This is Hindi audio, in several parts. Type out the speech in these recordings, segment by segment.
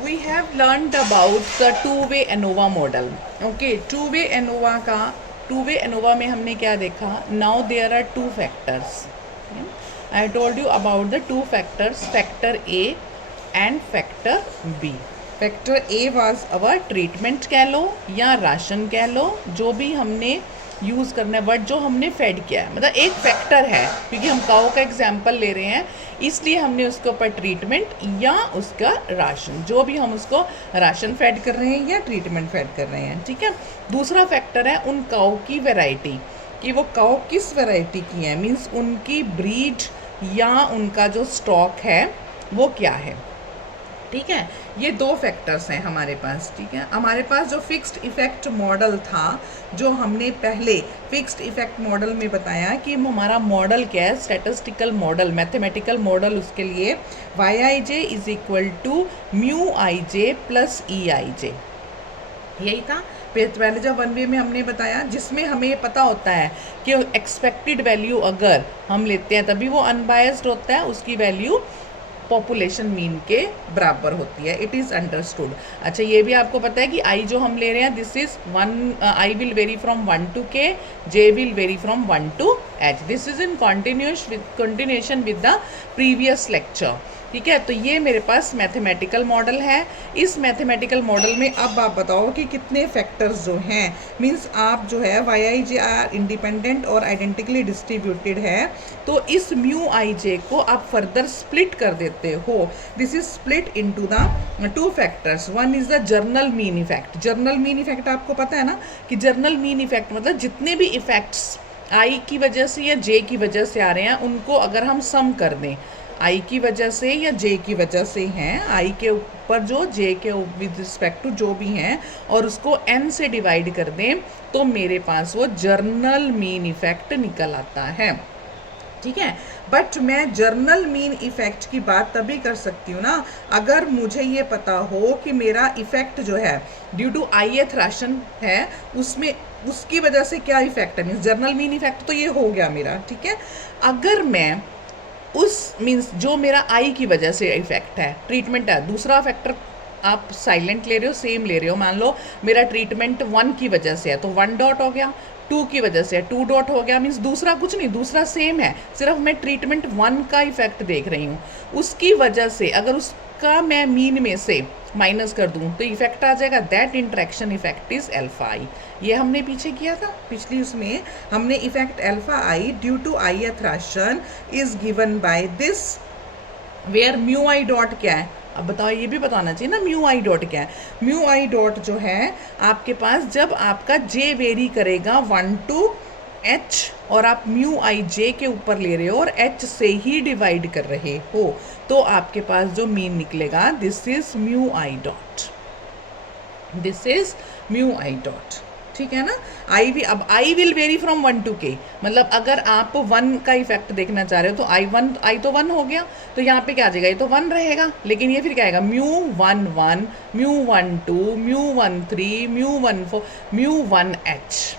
We have learned about the two-way ANOVA model. Okay, two-way ANOVA में हमने क्या देखा? Now there are two factors. I told you about the two factors, factor A and factor B. Factor A was our treatment कह लो या राशन कह लो, जो भी हमने यूज़ करना है, बट जो हमने फेड किया है, मतलब एक फैक्टर है, क्योंकि हम काऊ का एग्जाम्पल ले रहे हैं इसलिए हमने उसके ऊपर ट्रीटमेंट या उसका राशन, जो भी हम उसको राशन फेड कर रहे हैं या ट्रीटमेंट फेड कर रहे हैं, ठीक है। दूसरा फैक्टर है उन काऊ की वैरायटी, कि वो काऊ किस वैरायटी की है, मीन्स उनकी ब्रीड या उनका जो स्टॉक है वो क्या है, ठीक है। ये दो फैक्टर्स हैं हमारे पास, ठीक है। हमारे पास जो फिक्स्ड इफेक्ट मॉडल था, जो हमने पहले फिक्स्ड इफेक्ट मॉडल में बताया कि हमारा मॉडल क्या है, स्टैटिस्टिकल मॉडल, मैथमेटिकल मॉडल, उसके लिए YIJ is equal to μIJ plus EIJ, यही था। पहले जब वन वे में हमने बताया, जिसमें हमें पता होता है कि एक्सपेक्टेड वैल्यू अगर हम लेते हैं तभी वो अनबायस्ड होता है, उसकी वैल्यू पॉपुलेशन मीन के बराबर होती है, इट इज़ अंडरस्टूड। अच्छा, ये भी आपको पता है कि आई जो हम ले रहे हैं, this is I will vary from 1 to k, j will vary from 1 to h। This is in continuation with the previous lecture, ठीक है। तो ये मेरे पास मैथमेटिकल मॉडल है। इस मैथमेटिकल मॉडल में अब आप बताओ कि कितने फैक्टर्स जो हैं, मींस आप जो है YIJ आर इंडिपेंडेंट और आइडेंटिकली डिस्ट्रीब्यूटेड है, तो इस μIJ को आप फर्दर स्प्लिट कर देते हो। This is split into the two factors. One is the journal mean effect. Journal mean effect आपको पता है ना, कि जर्नल मीन इफेक्ट मतलब जितने भी इफेक्ट्स आई की वजह से या जे की वजह से आ रहे हैं, उनको अगर हम सम कर दें, आई की वजह से या जे की वजह से हैं, आई के ऊपर जो जे के विद रिस्पेक्ट टू जो भी हैं, और उसको n से डिवाइड कर दें, तो मेरे पास वो जर्नल मीन इफेक्ट निकल आता है, ठीक है। बट मैं जर्नल मीन इफेक्ट की बात तभी कर सकती हूँ ना, अगर मुझे ये पता हो कि मेरा इफेक्ट जो है ड्यू टू ith राशन है, उसमें उसकी वजह से क्या इफेक्ट है, मीन्स जर्नल मीन इफेक्ट तो ये हो गया मेरा, ठीक है। अगर मैं उस मीन्स जो मेरा आई की वजह से इफेक्ट है, ट्रीटमेंट है, दूसरा फैक्टर आप साइलेंट ले रहे हो, सेम ले रहे हो, मान लो मेरा ट्रीटमेंट 1 की वजह से है तो 1 डॉट हो गया, 2 की वजह से है 2 डॉट हो गया, मीन्स दूसरा कुछ नहीं, दूसरा सेम है, सिर्फ मैं ट्रीटमेंट 1 का इफेक्ट देख रही हूँ। उसकी वजह से अगर उसका मैं मीन में से माइनस कर दूँ तो इफेक्ट आ जाएगा, that interaction effect is alpha I. ये हमने पीछे किया था, पिछली उसमें हमने effect alpha I due to ith राशन is given by this, where μI dot क्या है, अब बताओ, ये भी बताना चाहिए ना μI डॉट क्या है। μI डॉट जो है आपके पास, जब आपका j वेरी करेगा 1 to h और आप μIJ के ऊपर ले रहे हो और h से ही डिवाइड कर रहे हो, तो आपके पास जो मीन निकलेगा, this is μI dot, this is μI dot, ठीक है ना। आई भी, अब I will vary from 1 to k, मतलब अगर आप 1 का इफेक्ट देखना चाह रहे हो तो आई तो 1 हो गया, तो यहाँ पे क्या आ जाएगा, ये तो 1 रहेगा, लेकिन ये फिर क्या आएगा, μ11 μ12 μ13 μ14 μ1h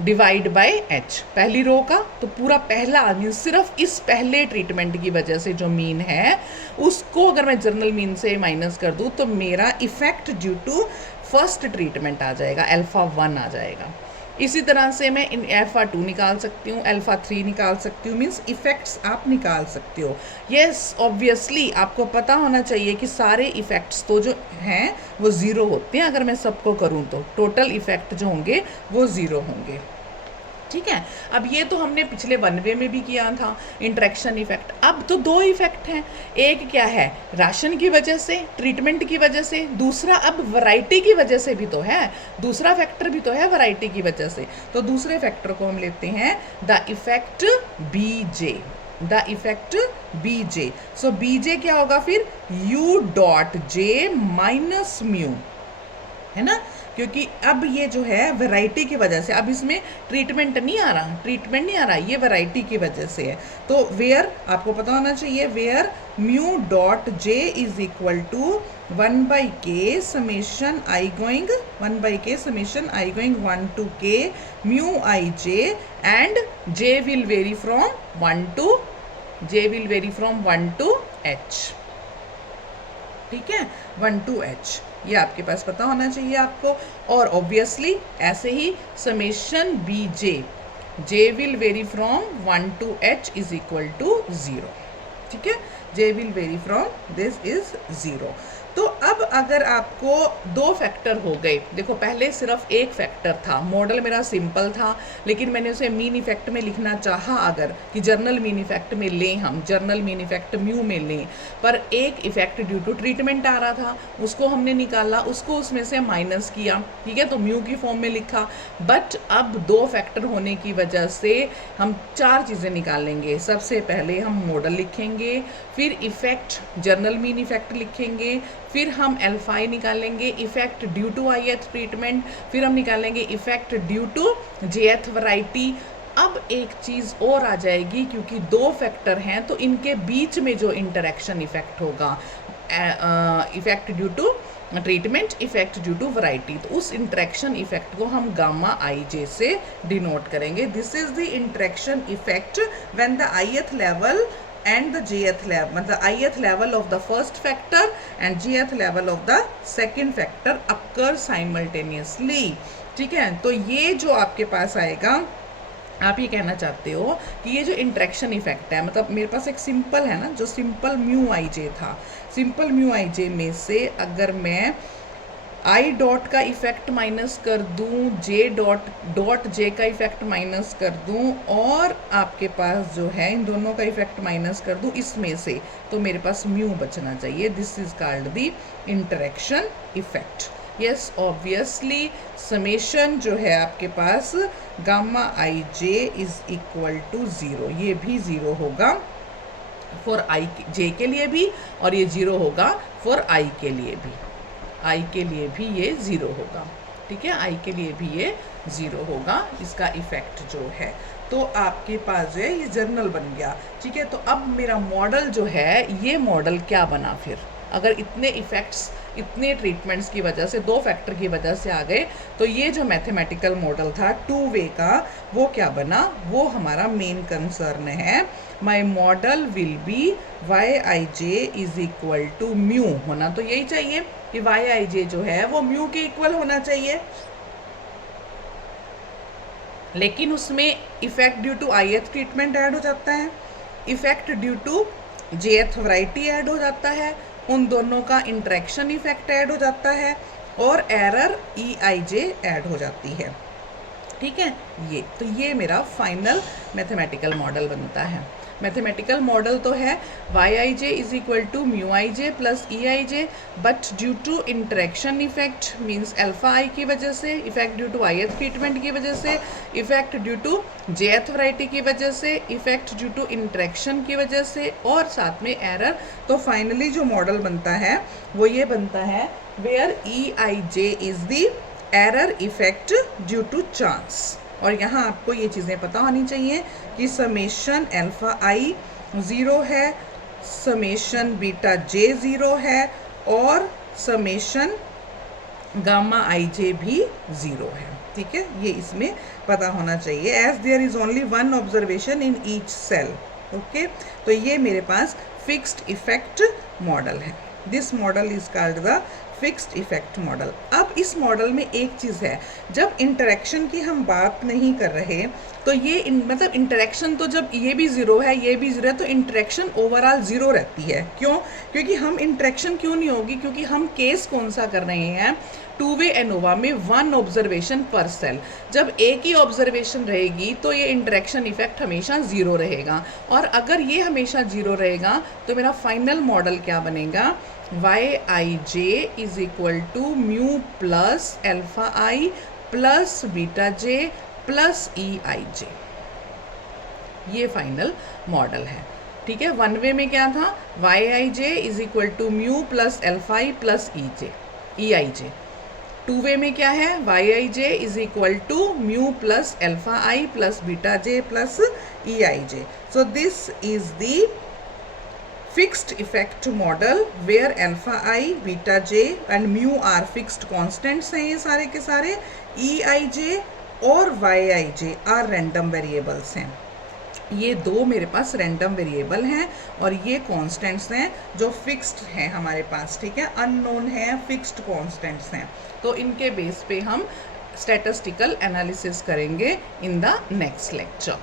डिवाइड बाय h, पहली रो का तो पूरा पहला मीन सिर्फ इस पहले ट्रीटमेंट की वजह से जो मीन है उसको अगर मैं जर्नल मीन से माइनस कर दूँ तो मेरा effect due to first treatment आ जाएगा, अल्फा 1 आ जाएगा। इसी तरह से मैं इन अल्फा 2 निकाल सकती हूँ, अल्फा 3 निकाल सकती हूँ, मीन्स इफेक्ट्स आप निकाल सकते हो। यस, ऑब्वियसली आपको पता होना चाहिए कि सारे इफेक्ट्स तो जो हैं वो ज़ीरो होते हैं, अगर मैं सबको करूँ तो टोटल इफेक्ट जो होंगे वो ज़ीरो होंगे, ठीक है। अब ये तो हमने पिछले वन वे में भी किया था, इंट्रैक्शन इफेक्ट। अब तो दो इफेक्ट हैं, एक क्या है राशन की वजह से, ट्रीटमेंट की वजह से, दूसरा अब वैरायटी की वजह से भी तो है, दूसरा फैक्टर भी तो है वैरायटी की वजह से। तो दूसरे फैक्टर को हम लेते हैं the effect BJ, the effect BJ। So BJ क्या होगा फिर, U dot J minus mu, है ना, क्योंकि अब ये जो है वैरायटी की वजह से, अब इसमें ट्रीटमेंट नहीं आ रहा, ये वैरायटी की वजह से है। तो वेयर आपको पता होना चाहिए, where mu dot j is equal to 1/k summation i going 1/k summation i going 1 to k μIJ, and j will vary from 1 to h, ठीक है, 1 to h, ये आपके पास पता होना चाहिए आपको। और ऑब्वियसली ऐसे ही summation B J will vary from 1 to h is equal to 0, ठीक है, J will vary from this is 0। तो अब अगर आपको दो फैक्टर हो गए, देखो पहले सिर्फ एक फैक्टर था, मॉडल मेरा सिंपल था, लेकिन मैंने उसे मीन इफेक्ट में लिखना चाहा अगर कि जर्नल मीन इफेक्ट में लें, हम जर्नल मीन इफेक्ट म्यू में लें, पर एक इफेक्ट ड्यू टू ट्रीटमेंट आ रहा था, उसको हमने निकाला, उसको उसमें से माइनस किया, ठीक है, तो म्यू की फॉर्म में लिखा। बट अब दो फैक्टर होने की वजह से हम चार चीज़ें निकालेंगे। सबसे पहले हम मॉडल लिखेंगे, फिर इफेक्ट जर्नल मीन इफेक्ट लिखेंगे, फिर हम एल्फाई निकालेंगे, effect due to ith treatment, फिर हम निकालेंगे effect due to jth variety. अब एक चीज़ और आ जाएगी, क्योंकि दो फैक्टर हैं तो इनके बीच में जो इंटरेक्शन इफेक्ट होगा, effect due to treatment, effect due to variety, तो उस इंटरेक्शन इफेक्ट को हम गामा ij से डिनोट करेंगे। This is the interaction effect when the ith level and the jth level, मतलब ith level of the first factor and jth level of the second factor occur simultaneously, ठीक है। तो ये जो आपके पास आएगा, आप ये कहना चाहते हो कि ये जो इंटरेक्शन इफेक्ट है, मतलब मेरे पास एक सिंपल है ना, जो सिंपल म्यू आई जे था, सिंपल म्यू आई जे में से अगर मैं आई डॉट का इफेक्ट माइनस कर दूं, जे डॉट जे का इफेक्ट माइनस कर दूं, और आपके पास जो है इन दोनों का इफेक्ट माइनस कर दूं इसमें से, तो मेरे पास म्यू बचना चाहिए। This is called the interaction effect. Yes, obviously summation जो है आपके पास gamma I J is equal to 0, ये भी 0 होगा फॉर आई जे के लिए भी, और ये 0 होगा फॉर आई के लिए भी, आई के लिए भी ये 0 होगा, ठीक है, आई के लिए भी ये 0 होगा इसका इफेक्ट जो है। तो आपके पास जो है ये जर्नल बन गया, ठीक है। तो अब मेरा मॉडल जो है, ये मॉडल क्या बना फिर, अगर इतने इफेक्ट्स इतने ट्रीटमेंट्स की वजह से, दो फैक्टर की वजह से आ गए, तो ये जो मैथमेटिकल मॉडल था 2 वे का, वो क्या बना, वो हमारा मेन कंसर्न है। My model will be y I J is equal to mu, होना तो यही चाहिए कि वाई आई जे जो है वो म्यू के इक्वल होना चाहिए, लेकिन उसमें effect due to ith treatment add हो जाता है, effect due to jth variety add हो जाता है, उन दोनों का इंटरेक्शन इफेक्ट ऐड हो जाता है, और एरर EIJ ऐड हो जाती है, ठीक है। ये तो ये मेरा फाइनल मैथमेटिकल मॉडल बनता है। मैथमेटिकल मॉडल तो है Y I J is equal to mu I J plus E I J, but due to interaction effect means alpha I की वजह से, effect due to ith treatment की वजह से, effect due to jth variety की वजह से, इफेक्ट ड्यू टू इंटरेक्शन की वजह से, और साथ में एरर। तो फाइनली जो मॉडल बनता है वो ये बनता है where e I J is the error effect due to chance. और यहाँ आपको ये चीज़ें पता होनी चाहिए कि समेशन अल्फा आई 0 है, समेशन बीटा जे 0 है, और समेशन गामा आई जे भी 0 है, ठीक है। ये इसमें पता होना चाहिए, as there is only one observation in each cell, okay. तो ये मेरे पास फिक्स्ड इफेक्ट मॉडल है। This model is called the fixed effect model. अब इस मॉडल में एक चीज़ है, जब इंटरेक्शन की हम बात नहीं कर रहे, तो ये मतलब इंटरेक्शन तो जब ये भी 0 है, ये भी 0 है, तो इंटरेक्शन ओवरऑल 0 रहती है। क्यों? क्योंकि हम इंटरेक्शन क्यों नहीं होगी, क्योंकि हम केस कौन सा कर रहे हैं, 2 वे एनोवा में 1 ऑब्जर्वेशन पर सेल। जब एक ही ऑब्जर्वेशन रहेगी तो ये इंटरेक्शन इफेक्ट हमेशा 0 रहेगा, और अगर ये हमेशा 0 रहेगा तो मेरा फाइनल मॉडल क्या बनेगा, Y I J is equal to mu plus alpha I plus beta J plus E I J, ये फाइनल मॉडल है, ठीक है। 1 वे में क्या था, Y I J is equal to mu plus alpha I plus E I J. 2 way में क्या है, Y I J is equal to mu plus alpha I plus beta J plus E I J. So this is the fixed effect model where alpha I, beta j and mu are fixed constants हैं ये सारे के सारे, e i j और y i j are random variables हैं, ये दो मेरे पास रैंडम वेरिएबल हैं और ये कांस्टेंट्स हैं जो फिक्स्ड हैं हमारे पास, ठीक है, अननोन है, फिक्स्ड कांस्टेंट्स हैं। तो इनके बेस पे हम स्टैटिस्टिकल एनालिसिस करेंगे इन द नेक्स्ट लेक्चर।